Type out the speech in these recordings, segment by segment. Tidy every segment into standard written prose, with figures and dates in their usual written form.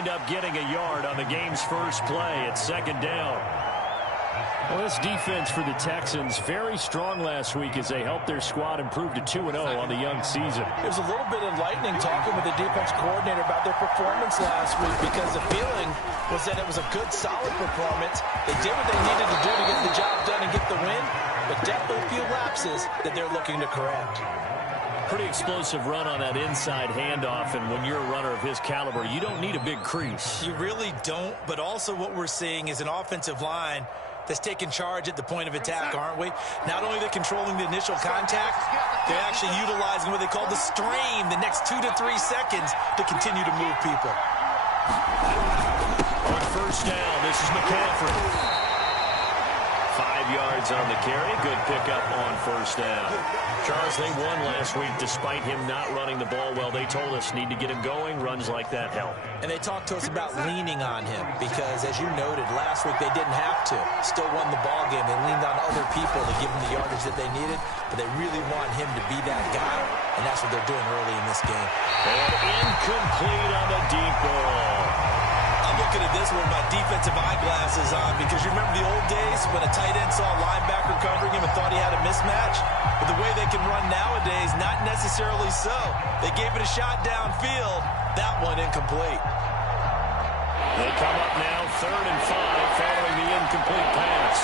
wind up getting a yard on the game's first play. It's second down. Well, this defense for the Texans, very strong last week as they helped their squad improve to 2-0 on the young season. It was a little bit enlightening talking with the defense coordinator about their performance last week, because the feeling was that it was a good, solid performance. They did what they needed to do to get the job done and get the win, but definitely a few lapses that they're looking to correct. Pretty explosive run on that inside handoff, and when you're a runner of his caliber, you don't need a big crease. You really don't, but also what we're seeing is an offensive line that's taking charge at the point of attack, aren't we? Not only are they controlling the initial contact, they're actually utilizing what they call the strain, the next 2 to 3 seconds, to continue to move people. On first down, this is McCaffrey. 5 yards on the carry. Good pickup on first down. Charles, they won last week despite him not running the ball well. They told us need to get him going. Runs like that help. And they talked to us about leaning on him because, as you noted, last week they didn't have to. Still won the ball game. They leaned on other people to give them the yardage that they needed, but they really want him to be that guy, and that's what they're doing early in this game. And incomplete on the deep ball. I'm looking at this with my defensive eyeglasses on, because you remember the old days when a tight end saw a linebacker covering him and thought he had a mismatch? But the way they can run nowadays, not necessarily so. They gave it a shot downfield. That one incomplete. They come up now 3rd and 5 following the incomplete pass.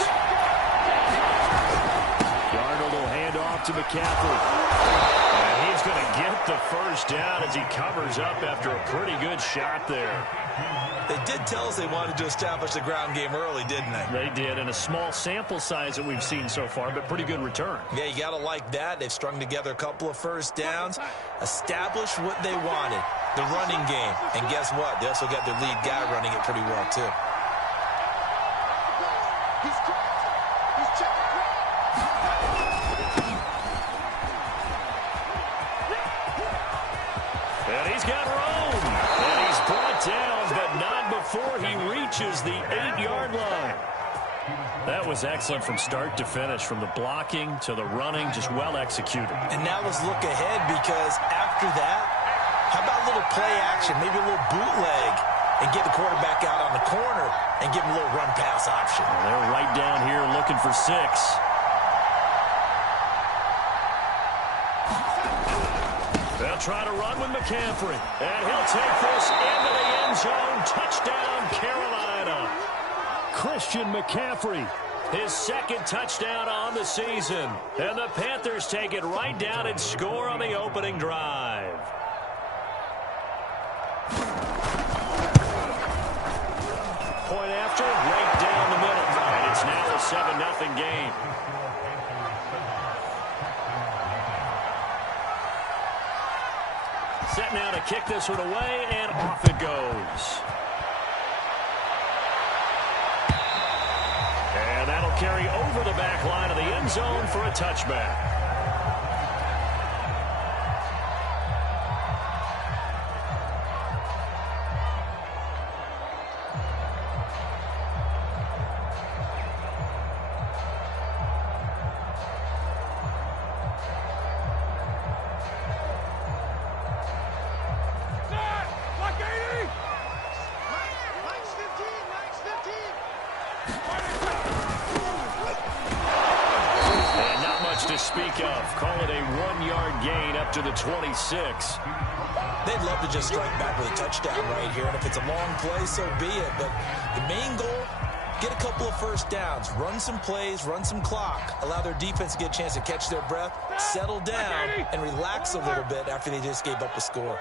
Darnold will hand off to McCaffrey. And he's going to get the first down as he covers up after a pretty good shot there. They did tell us they wanted to establish the ground game early, didn't they? They did, and a small sample size that we've seen so far, but pretty good return. Yeah, you got to like that. They've strung together a couple of first downs, established what they wanted, the running game. And guess what? They also got their lead guy running it pretty well, too. And he's got room. And he's brought down, but not before he reaches the 8-yard line. That was excellent from start to finish, from the blocking to the running, just well executed. And now let's look ahead, because after that, how about a little play action, maybe a little bootleg, and get the quarterback out on the corner and give him a little run-pass option. Well, they're right down here looking for 6. They'll try to run with McCaffrey. And he'll take this into the end zone. Touchdown, Carolina. Christian McCaffrey, his 2nd touchdown on the season. And the Panthers take it right down and score on the opening drive. Point after, right down the middle. And it's now a 7-0 game. Set now to kick this one away, and off it goes. And that'll carry over the back line of the end zone for a touchback. Speak of. Call it a 1-yard gain up to the 26. They'd love to just strike back with a touchdown right here, and if it's a long play, so be it. But the main goal, get a couple of first downs, run some plays, run some clock, allow their defense to get a chance to catch their breath, settle down, and relax a little bit after they just gave up a score.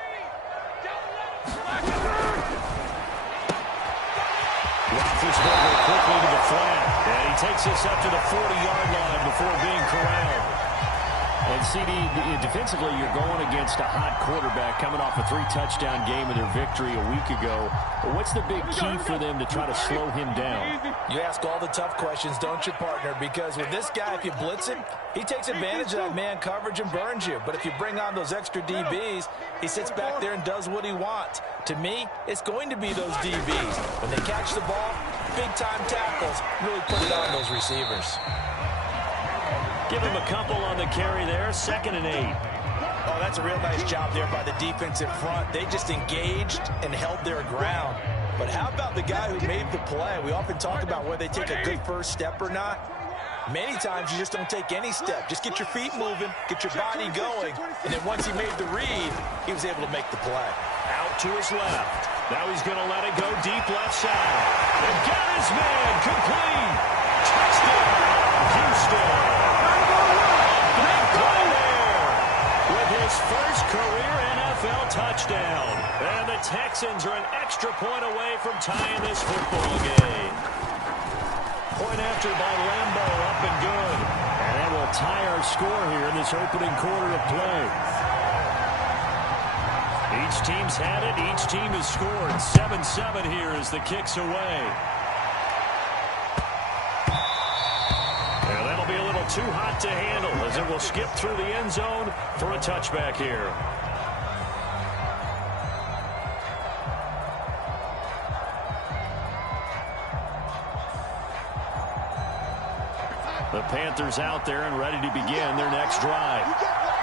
Roethlisberger quickly to the flat, and he takes this up to the 40-yard line before being corralled. And CD, defensively, you're going against a hot quarterback coming off a 3-touchdown game in their victory a week ago. But what's the big key for them to try to slow him down? You ask all the tough questions, don't you, partner? Because with this guy, if you blitz him, he takes advantage of that man coverage and burns you. But if you bring on those extra DBs, he sits back there and does what he wants. To me, it's going to be those DBs. When they catch the ball, big-time tackles, really put it on those receivers. Give him a couple on the carry there, 2nd and 8. Oh, that's a real nice job there by the defensive front. They just engaged and held their ground. But how about the guy who made the play? We often talk about whether they take a good first step or not. Many times you just don't take any step. Just get your feet moving, get your body going, and then once he made the read, he was able to make the play. Out to his left. Now he's going to let it go deep left side. And got his man complete. Touchdown, Houston. Big play there with his first career NFL touchdown. And the Texans are an extra point away from tying this football game. Point after by Lambeau, up and good. And that will tie our score here in this opening quarter of play. Each team's had it. Each team has scored. 7-7 here as the kick's away. And that'll be a little too hot to handle as it will skip through the end zone for a touchback here. The Panthers out there and ready to begin their next drive.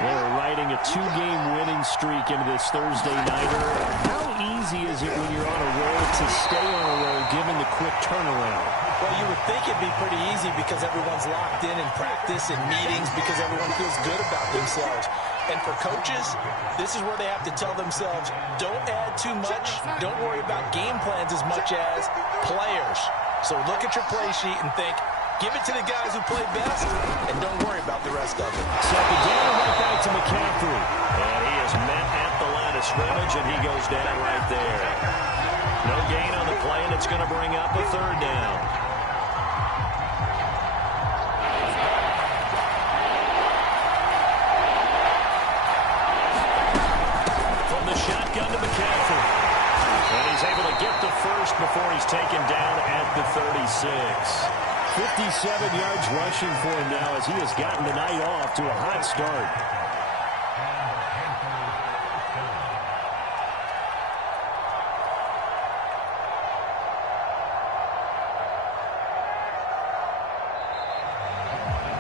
They're riding a 2-game winning streak into this Thursday nighter. How easy is it when you're on a roll to stay on a roll given the quick turnaround? Well, you would think it'd be pretty easy because everyone's locked in practice and meetings because everyone feels good about themselves. And for coaches, this is where they have to tell themselves, don't add too much. Don't worry about game plans as much as players. So look at your play sheet and think, give it to the guys who play best, and don't worry about the rest of it. Second down, right back to McCaffrey. And he is met at the line of scrimmage, and he goes down right there. No gain on the play, and it's going to bring up a third down. From the shotgun to McCaffrey. And he's able to get the first before he's taken down at the 36. 57 yards rushing for him now as he has gotten the night off to a hot start.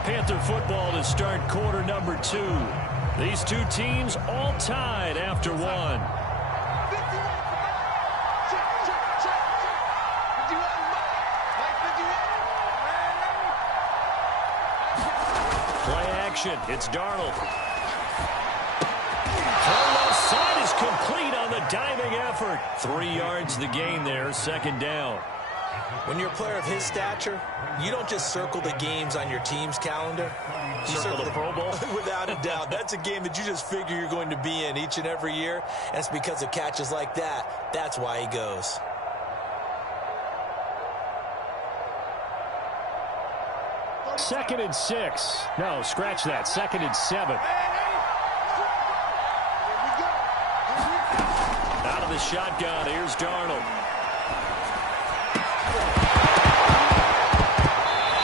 Panther football to start quarter number 2. These two teams all tied after one. It's Darnold. Throw left side is complete on the diving effort. 3 yards the gain there, second down. When you're a player of his stature, you don't just circle the games on your team's calendar. You circle the Pro Bowl? Without a doubt. That's a game that you just figure you're going to be in each and every year. And it's because of catches like that. That's why he goes. Second and 6. No, scratch that. Second and 7. Out of the shotgun, here's Darnold.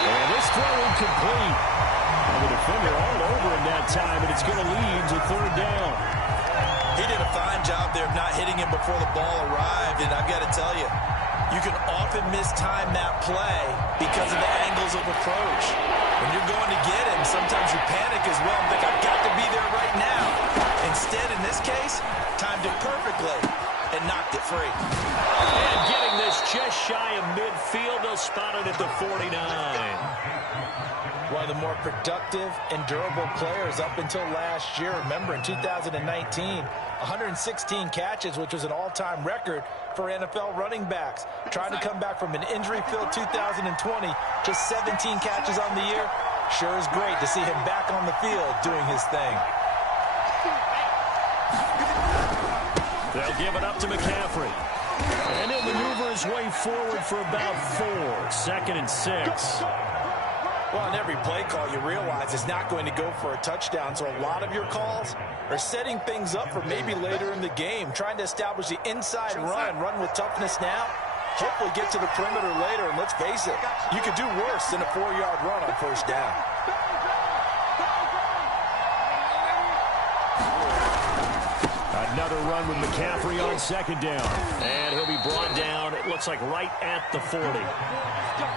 And this throw incomplete. And the defender all over him that time, and it's going to lead to third down. He did a fine job there of not hitting him before the ball arrived, and I've got to tell you, you can often mistime that play because of the angles of approach. When you're going to get him, sometimes you panic as well and think, I've got to be there right now. Instead, in this case, timed it perfectly and knocked it free. And getting this just shy of midfield, they'll spot it at the 49. One of the more productive and durable players up until last year. Remember, in 2019, 116 catches, which was an all-time record for NFL running backs. Trying to come back from an injury-filled 2020, just 17 catches on the year. Sure is great to see him back on the field doing his thing. They'll give it up to McCaffrey. And he'll maneuver his way forward for about 4. Second and 6. Well, on every play call, you realize it's not going to go for a touchdown, so a lot of your calls are setting things up for maybe later in the game, trying to establish the inside run with toughness now, hopefully get to the perimeter later, and let's face it, you could do worse than a 4-yard run on first down. Another run with McCaffrey on second down. And he'll be brought down, it looks like right at the 40.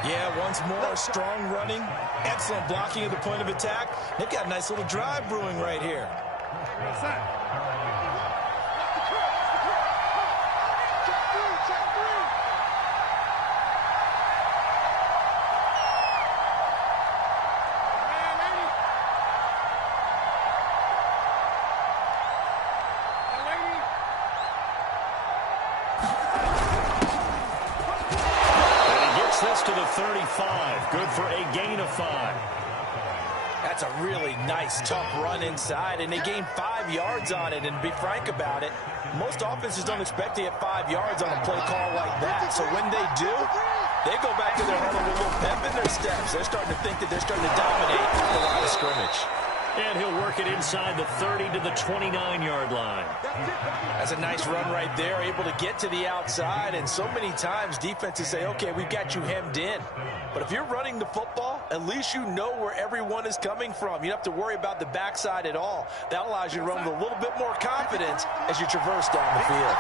Yeah, once more, strong running, excellent blocking at the point of attack. They've got a nice little drive brewing right here. This to the 35. Good for a gain of 5. That's a really nice, tough run inside, and they gained 5 yards on it. And to be frank about it, most offenses don't expect to get 5 yards on a play call like that. So when they do, they go back to their huddle with a little pep in their steps. They're starting to think that they're starting to dominate the line of scrimmage. And he'll work it inside the 30 to the 29-yard line. That's a nice run right there, able to get to the outside. And so many times defenses say, okay, we've got you hemmed in. But if you're running the football, at least you know where everyone is coming from. You don't have to worry about the backside at all. That allows you to run with a little bit more confidence as you traverse down the field.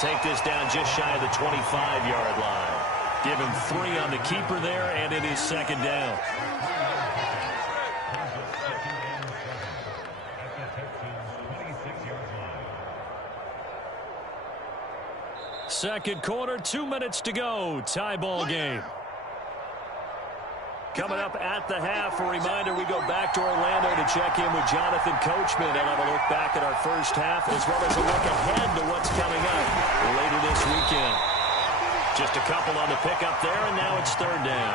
Take this down just shy of the 25-yard line. Give him 3 on the keeper there, and it is second down. Second quarter, 2 minutes to go. Tie ball game. Coming up at the half, a reminder, we go back to Orlando to check in with Jonathan Coachman and have a look back at our first half, as well as a look ahead to what's coming up later this weekend. Just a couple on the pickup there, and now it's third down.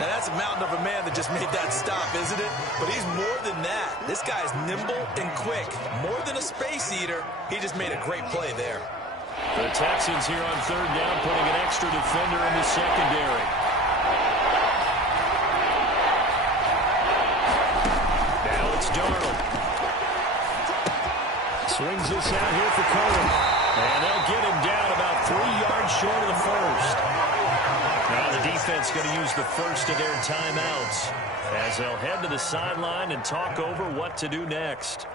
Now that's a mountain of a man that just made that stop, isn't it? But he's more than that. This guy's nimble and quick. More than a space eater, he just made a great play there. The Texans here on third down, putting an extra defender in the secondary. Darnold swings this out here for Cohen, and they'll get him down about 3 yards short of the first. Now the defense going to use the first of their timeouts as they'll head to the sideline and talk over what to do next.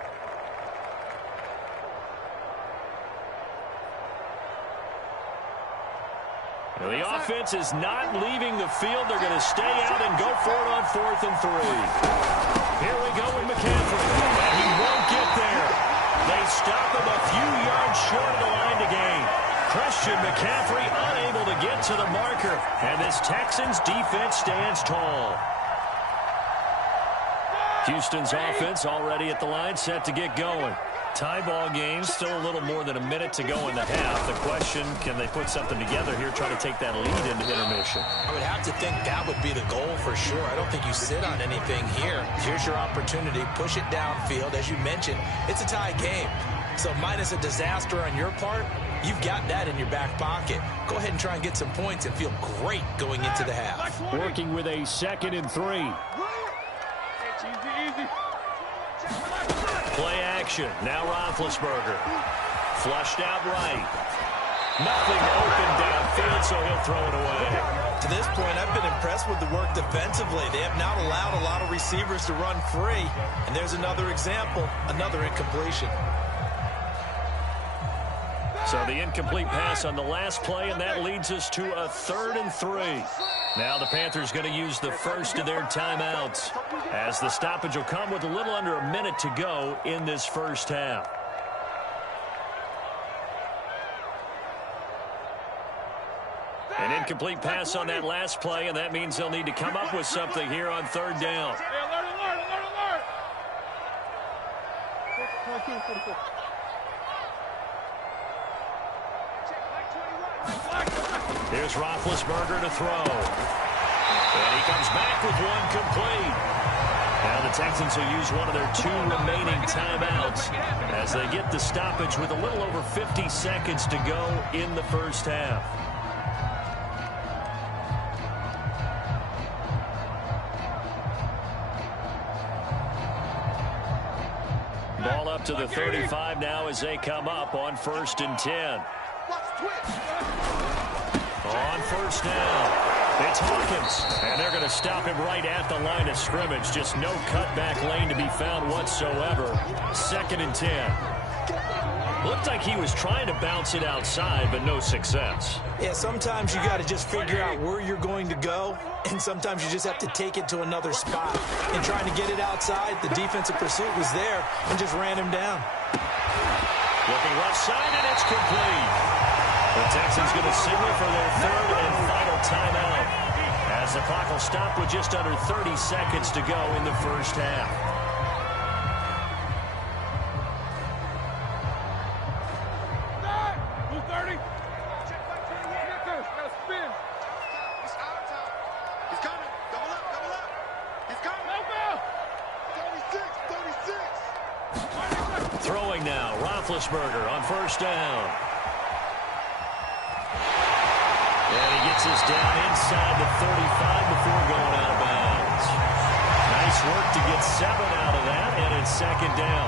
Now the offense is not leaving the field. They're going to stay out and go for it on 4th and 3. Here we go with McCaffrey, and he won't get there. They stop him a few yards short of the line to gain. Christian McCaffrey unable to get to the marker, and this Texans defense stands tall. Houston's offense already at the line, set to get going. Tie ball game, still a little more than a minute to go in the half. The question, can they put something together here, try to take that lead into intermission? I would have to think that would be the goal for sure. I don't think you sit on anything here. Here's your opportunity. Push it downfield. As you mentioned, it's a tie game. So minus a disaster on your part, you've got that in your back pocket. Go ahead and try and get some points and feel great going into the half. Working with a 2nd and 3. Play action. Now Roethlisberger. Flushed out right. Nothing open downfield, so he'll throw it away. To this point, I've been impressed with the work defensively. They have not allowed a lot of receivers to run free. And there's another example, another incompletion. So the incomplete pass on the last play, and that leads us to a 3rd and 3. Now the Panthers going to use the first of their timeouts, as the stoppage will come with a little under a minute to go in this first half. An incomplete pass on that last play, and that means they'll need to come up with something here on 3rd down. Here's Roethlisberger to throw. And he comes back with one complete. Now the Texans will use one of their 2 remaining timeouts as they get the stoppage with a little over 50 seconds to go in the first half. Ball up to the 35 now as they come up on 1st and 10. On 1st down. It's Hawkins, and they're going to stop him right at the line of scrimmage. Just no cutback lane to be found whatsoever. 2nd and 10. Looked like he was trying to bounce it outside, but no success. Yeah, sometimes you got to just figure out where you're going to go, and sometimes you just have to take it to another spot. And trying to get it outside, the defensive pursuit was there and just ran him down. Looking left side, and it's complete. The Texans going to signal for their 3rd and final timeout, as the clock will stop with just under 30 seconds to go in the first half. Throwing now, Roethlisberger on 1st down. And he gets us down inside the 35 before going out of bounds. Nice work to get 7 out of that, and it's 2nd down.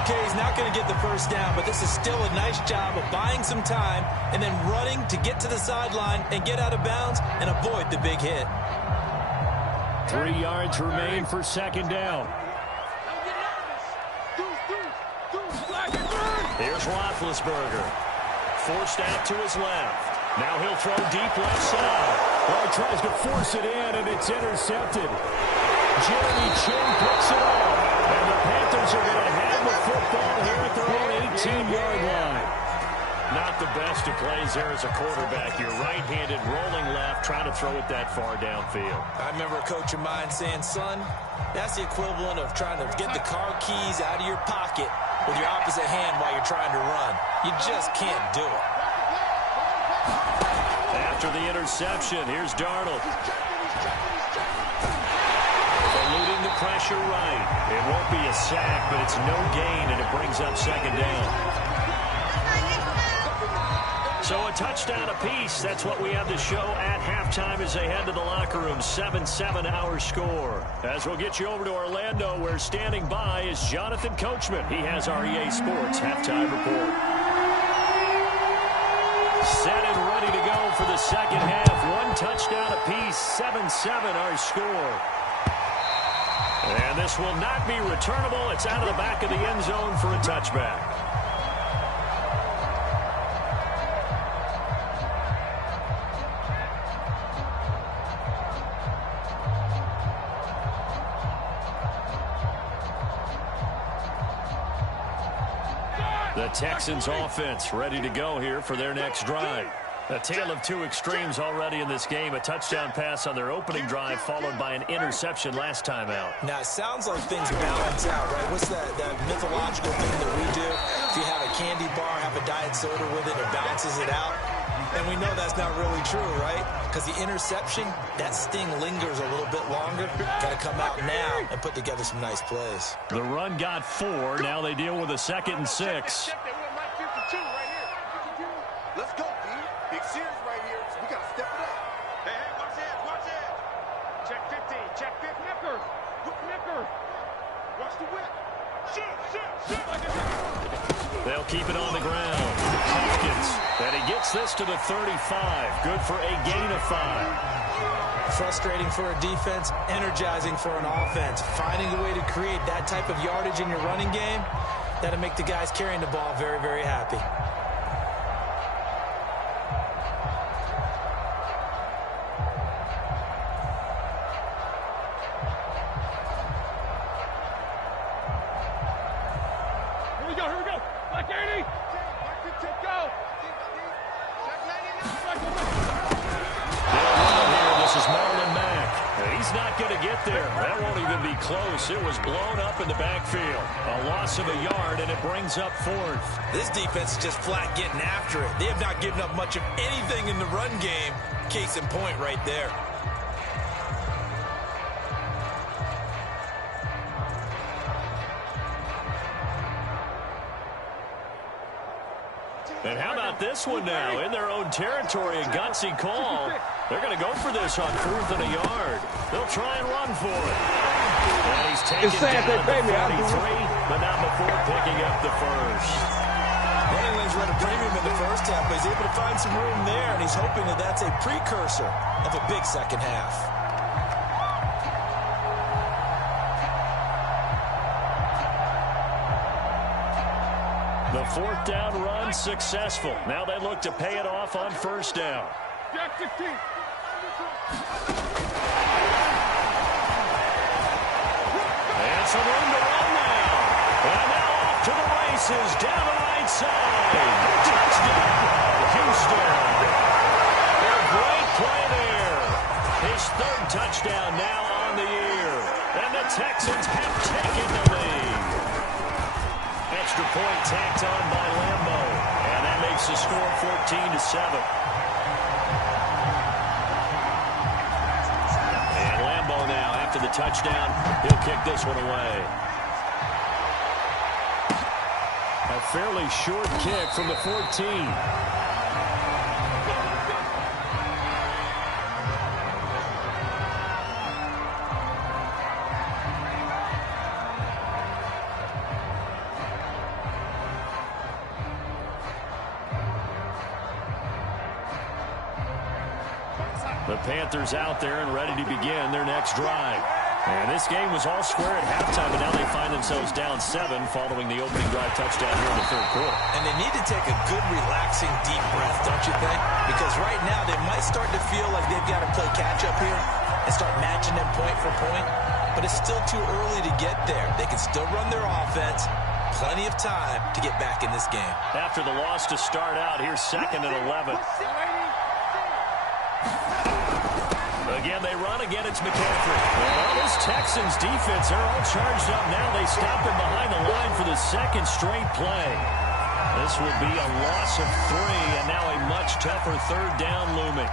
Okay, he's not going to get the 1st down, but this is still a nice job of buying some time and then running to get to the sideline and get out of bounds and avoid the big hit. 3 yards remain for 2nd down. Here's Roethlisberger. Forced out to his left. Now he'll throw deep left side. Well, he tries to force it in, and it's intercepted. Jeremy Chin picks it up. And the Panthers are going to have the football here at their own 18-yard line. Not the best of plays there as a quarterback. You're right-handed, rolling left, trying to throw it that far downfield. I remember a coach of mine saying, son, that's the equivalent of trying to get the car keys out of your pocket with your opposite hand while you're trying to run. You just can't do it. After the interception, here's Darnold. Eluding the pressure right. It won't be a sack, but it's no gain, and it brings up 2nd down. So a touchdown apiece. That's what we have to show at halftime as they head to the locker room. 7-7 our score. As we'll get you over to Orlando, where standing by is Jonathan Coachman. He has our EA Sports halftime report. Set and ready to go for the 2nd half. 1 touchdown apiece. 7-7 our score. And this will not be returnable. It's out of the back of the end zone for a touchback. The Texans offense ready to go here for their next drive. A tale of 2 extremes already in this game. A touchdown pass on their opening drive followed by an interception last time out. Now, it sounds like things balance out, right? What's that mythological thing that we do? If you have a candy bar, have a diet soda with it, it balances it out. And we know that's not really true, right? Because the interception, that sting lingers a little bit longer. Got to come out now and put together some nice plays. The run got 4. Now they deal with a 2nd and 6. Let's go, D. Big series right here. We got to step it up. Hey, watch it, watch it. Check 50, check 50. Nippers. Nippers. Watch the whip. Shoot. They'll keep it on the ground. Hawkins, and he gets this to the 35. Good for a gain of 5. Frustrating for a defense, energizing for an offense. Finding a way to create that type of yardage in your running game, that'll make the guys carrying the ball very, very happy. It was blown up in the backfield. A loss of a yard, and it brings up 4th. This defense is just flat getting after it. They have not given up much of anything in the run game. Case in point right there. And how about this one now? In their own territory, a gutsy call. They're going to go for this on 4th and a yard. They'll try and run for it. And he's taken down at the 43, but not before picking up the 1st. Running lanes at a premium in the first half, but he's able to find some room there, and he's hoping that that's a precursor of a big second half. The fourth down run successful. Now they look to pay it off on first down. And some room to run now. And now off to the races, down the right side. Touchdown, Houston. A great play there. His third touchdown now on the year. And the Texans have taken the lead. Extra point tacked on by Lambo. And that makes the score 14-7. And Lambo now, after the touchdown, he'll kick this one away. A fairly short kick from the 14. The Panthers out there and ready to begin their next drive. And this game was all square at halftime, and now they find themselves down 7 following the opening drive touchdown here in the third quarter. And they need to take a good, relaxing, deep breath, don't you think? Because right now they might start to feel like they've got to play catch-up here and start matching them point for point. But it's still too early to get there. They can still run their offense. Plenty of time to get back in this game. After the loss to start out, here's 2nd and 11. Again, they run. Again, it's McCaffrey. Well, this Texans defense, they're all charged up now. They stop him behind the line for the second straight play. This will be a loss of 3, and now a much tougher third down looming.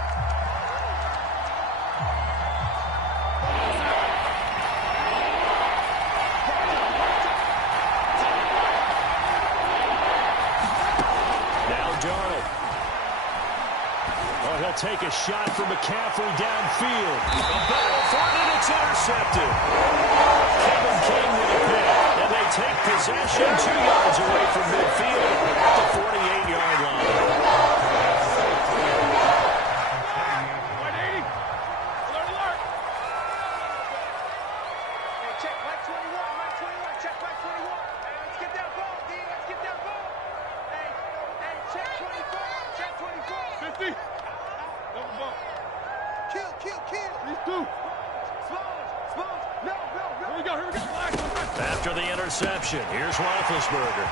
Take a shot for McCaffrey downfield. A battle for it, and it's intercepted. Kevin King with a pick, and they take possession 2 yards away from midfield at the 48-yard line. 180. Alert, alert. Hey, check back 21, check back 21. Hey, let's get that ball, D. Let's get that ball. Hey, check 24, check 24. 50. Kill. These two. Slow. No. Here we go. After the interception, here's Roethlisberger.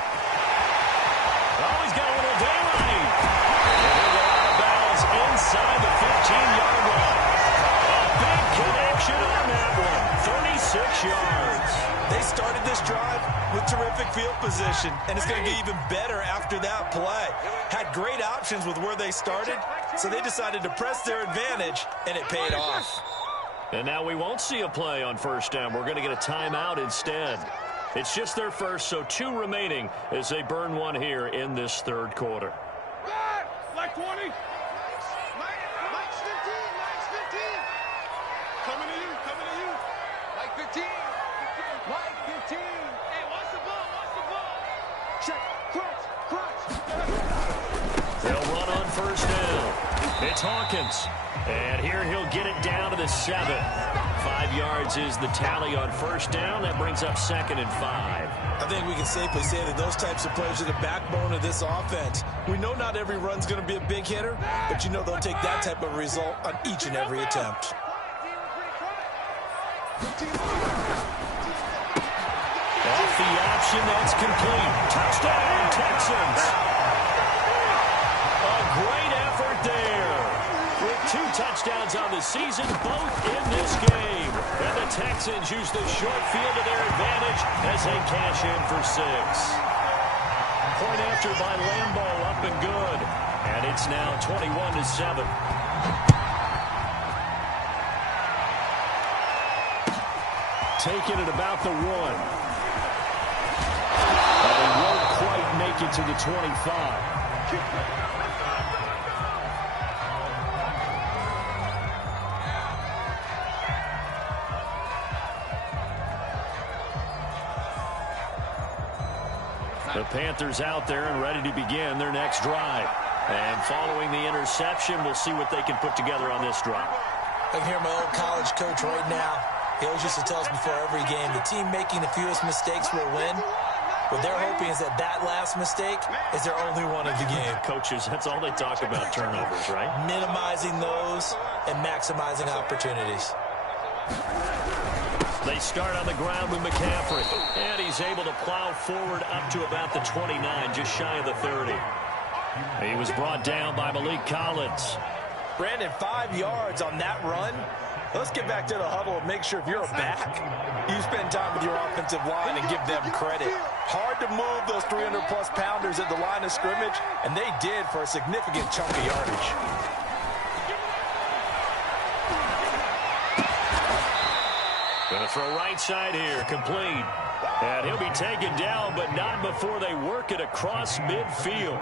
Oh, he's got a little daylight. He'll go out of bounds inside the 15-yard line. A big connection on that one. 36 yards. They started this drive with terrific field position, and it's going to get even better after that play. Had great options with where they started, so they decided to press their advantage, and it paid off. And now we won't see a play on first down. We're going to get a timeout instead. It's just their first, so 2 remaining as they burn one here in this third quarter. Like 20. Mike's 15. Coming to you. Like 15. Mike 15. Hey, watch the ball. Check. Crunch. They'll run on first down. It's Hawkins. And here he'll get it down to the 7. 5 yards is the tally on first down. That brings up 2nd and 5. I think we can safely say that those types of plays are the backbone of this offense. We know not every run's going to be a big hitter, but you know they'll take that type of result on each and every attempt. Off the option, that's complete. Touchdown, Texans. A great effort there. With 2 touchdowns on the season, both in this game. And the Texans use the short field to their advantage as they cash in for 6. Point after by Lambo, up and good. And it's now 21-7. Taking it about the 1. And he won't quite make it to the 25. The Panthers out there and ready to begin their next drive. And following the interception, we'll see what they can put together on this drive. I can hear my old college coach right now. He always used to tell us before every game, the team making the fewest mistakes will win. What they're hoping is that last mistake is their only one of the game. Coaches, that's all they talk about, turnovers, right? Minimizing those and maximizing opportunities. They start on the ground with McCaffrey. And he's able to plow forward up to about the 29, just shy of the 30. He was brought down by Malik Collins. Brandon, 5 yards on that run. Let's get back to the huddle and make sure if you're a back, you spend time with your offensive line and give them credit. Hard to move those 300-plus pounders at the line of scrimmage, and they did for a significant chunk of yardage. Going to throw right side here, complete. And he'll be taken down, but not before they work it across midfield.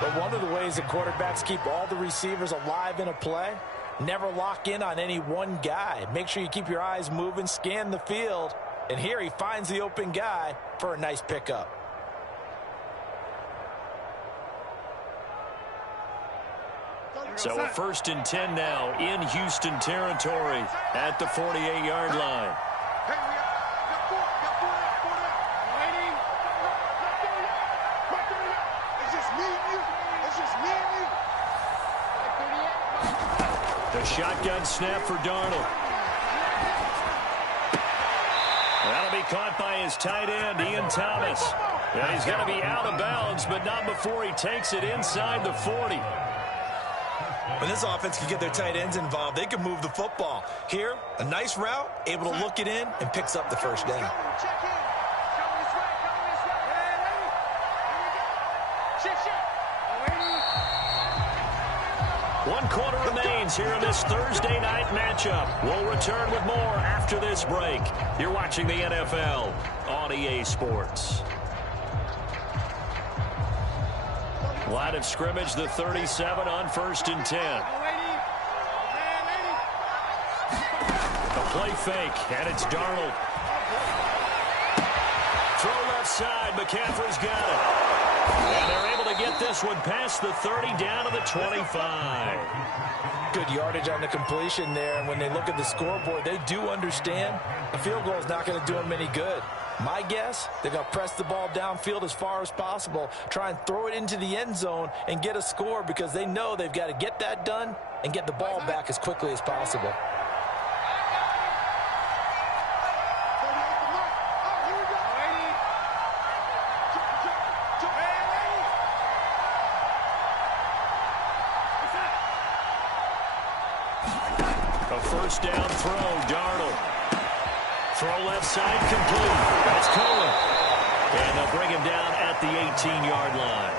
But one of the ways that quarterbacks keep all the receivers alive in a play, never lock in on any one guy. Make sure you keep your eyes moving, scan the field. And here he finds the open guy for a nice pickup. So a 1st and 10 now in Houston territory at the 48-yard line. The shotgun snap for Darnold. That'll be caught by his tight end, Ian Thomas. And he's going to be out of bounds, but not before he takes it inside the 40. When this offense can get their tight ends involved, they can move the football. Here, a nice route, able to look it in, and picks up the first down. One quarter remains here in this Thursday night matchup. We'll return with more after this break. You're watching the NFL on EA Sports. Line of scrimmage, the 37 on 1st and 10. A play fake, and it's Darnold. Throw left side, McCaffrey's got it. And they're able to get this one past the 30 down to the 25. Good yardage on the completion there. And when they look at the scoreboard, they do understand a field goal is not going to do them any good. My guess, they're going to press the ball downfield as far as possible, try and throw it into the end zone and get a score because they know they've got to get that done and get the ball back as quickly as possible. A 1st down throw, Darnold. Throw left side, complete. That's Cohen. And they'll bring him down at the 18-yard line.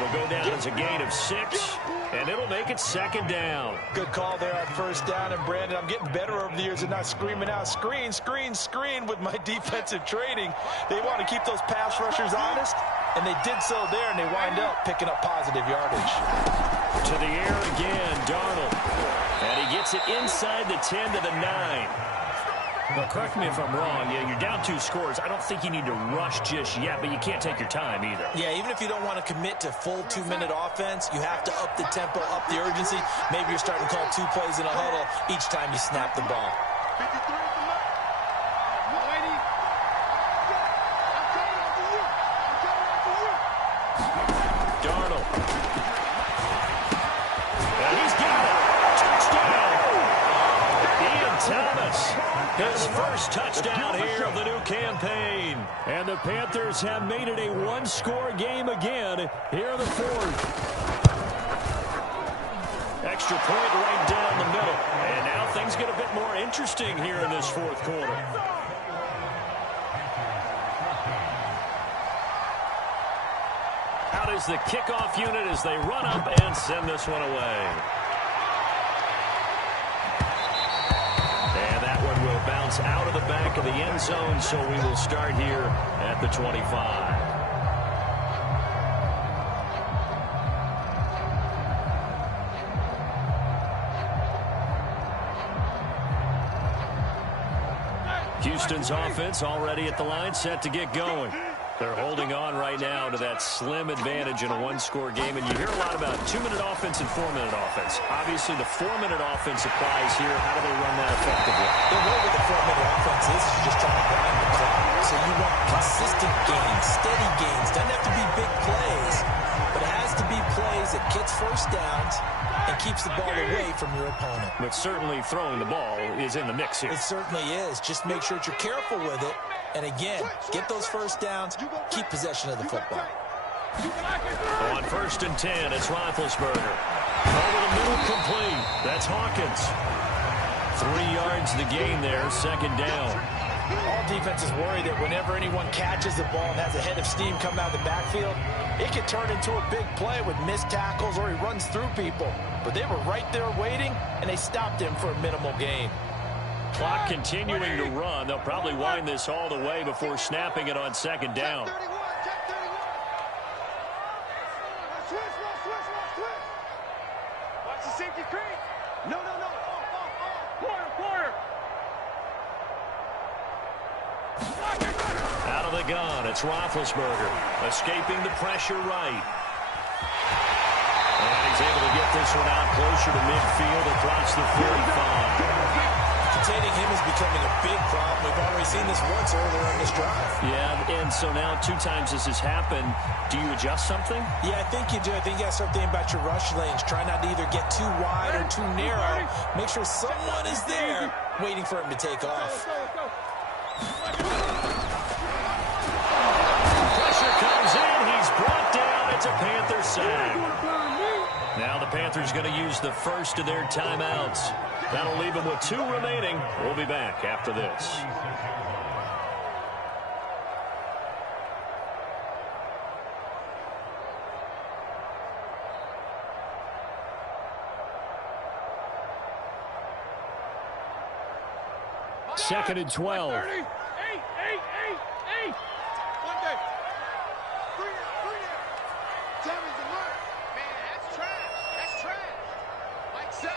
It'll go down as a gain of 6, and it'll make it 2nd down. Good call there on 1st down. And, Brandon, I'm getting better over the years and not screaming out, screen, screen, screen with my defensive training. They want to keep those pass rushers honest, and they did so there, and they wind up picking up positive yardage. To the air again, Darnold. And he gets it inside the 10 to the 9. Well, correct me if I'm wrong. Yeah, you're down 2 scores. I don't think you need to rush just yet, but you can't take your time either. Yeah, even if you don't want to commit to full 2-minute offense, you have to up the tempo, up the urgency. Maybe you're starting to call 2 plays in a huddle each time you snap the ball. Darnold. And he's got it. Touchdown. Ian Thomas. His first touchdown here of the new campaign. And the Panthers have made it a 1-score game again here in the 4th. Extra point right down the middle. And now things get a bit more interesting here in this 4th quarter. Out is the kickoff unit as they run up and send this one away. Will bounce out of the back of the end zone, so we will start here at the 25. Houston's offense already at the line, set to get going. They're holding on right now to that slim advantage in a one-score game, and you hear a lot about 2-minute offense and 4-minute offense. Obviously, the 4-minute offense applies here. How do they run that effectively? The way with the 4-minute offense is you're just trying to grind the clock. So you want consistent gains, steady gains. Doesn't have to be big plays, but it has to be plays that gets first downs and keeps the ball away from your opponent. But certainly throwing the ball is in the mix here. It certainly is. Just make sure that you're careful with it. And again, get those first downs, keep possession of the football. On 1st and 10, it's Roethlisberger. Over the middle, complete. That's Hawkins. 3 yards the gain there, 2nd down. All defenses worry that whenever anyone catches the ball and has a head of steam come out of the backfield, it could turn into a big play with missed tackles or he runs through people. But they were right there waiting, and they stopped him for a minimal gain. Clock continuing to run. They'll probably wind this all the way before snapping it on 2nd down. Watch the safety creep. No. Quarter. Out of the gun, it's Roethlisberger. Escaping the pressure right. And he's able to get this one out closer to midfield across the 45. Containing him is becoming a big problem. We've already seen this once earlier in this drive. Yeah, and so now 2 times this has happened. Do you adjust something? Yeah, I think you do. I think you got to start thinking about your rush lanes. Try not to either get too wide or too narrow. Make sure someone is there waiting for him to take off. Pressure comes in. He's brought down. It's a Panther sack. Now the Panthers going to use the first of their timeouts. That'll leave them with 2 remaining. We'll be back after this. Second and 12. 8. 1 day. 3 Tammy's alert. Man, that's trash. Mike 7.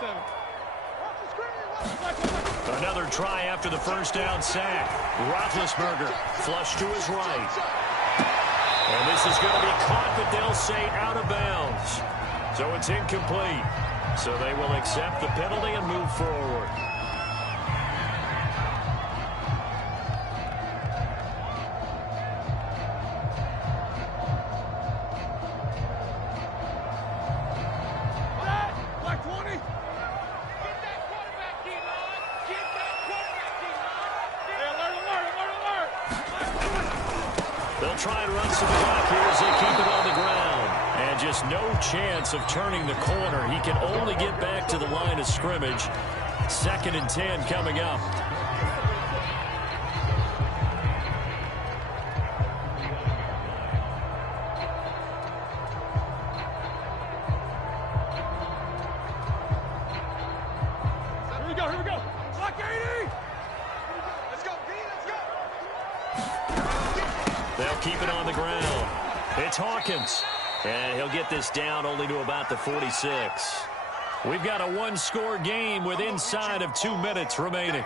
7. Watch the screen. Another try after the first down sack. Roethlisberger flush to his right. And this is going to be caught, but they'll say out of bounds. So it's incomplete. So they will accept the penalty and move forward. They'll try and run some clock here as they keep it on the ground. And just no chance of turning the corner. He can only get back to the line of scrimmage. 2nd and 10 coming up. Here we go. Block 80. Let's go, B. They'll keep it on the ground. It's Hawkins. And he'll get this down only to about the 46. We've got a 1-score game with inside of 2 minutes remaining.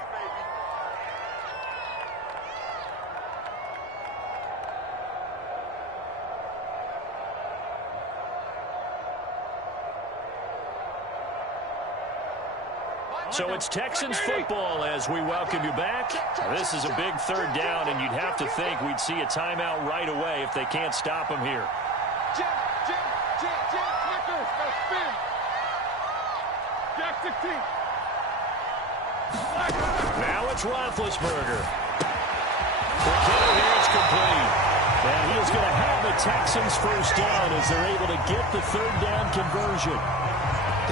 So it's Texans football as we welcome you back. This is a big 3rd down, and you'd have to think we'd see a timeout right away if they can't stop him here. Jim, Snickers, gotta spin. Jack 16. Now it's Roethlisberger. For Kittle here, it's complete. And he is going to have the Texans first down as they're able to get the 3rd down conversion.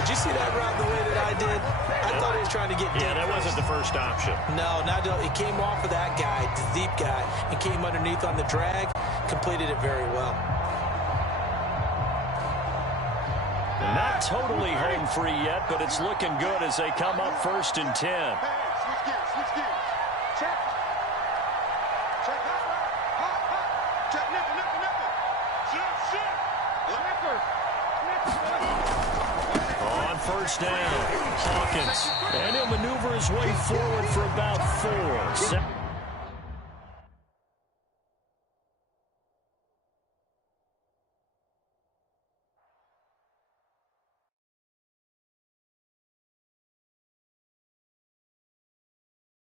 Did you see that route the way that I did? I thought he was trying to get deep. Yeah, that wasn't the first option. No, it came off of that guy, the deep guy, and came underneath on the drag, completed it very well. Not totally home free yet, but it's looking good as they come up 1st and 10. Switch gears. Check. Hot. Check, nipple. On 1st down, Hawkins. And he'll maneuver his way forward for about 4.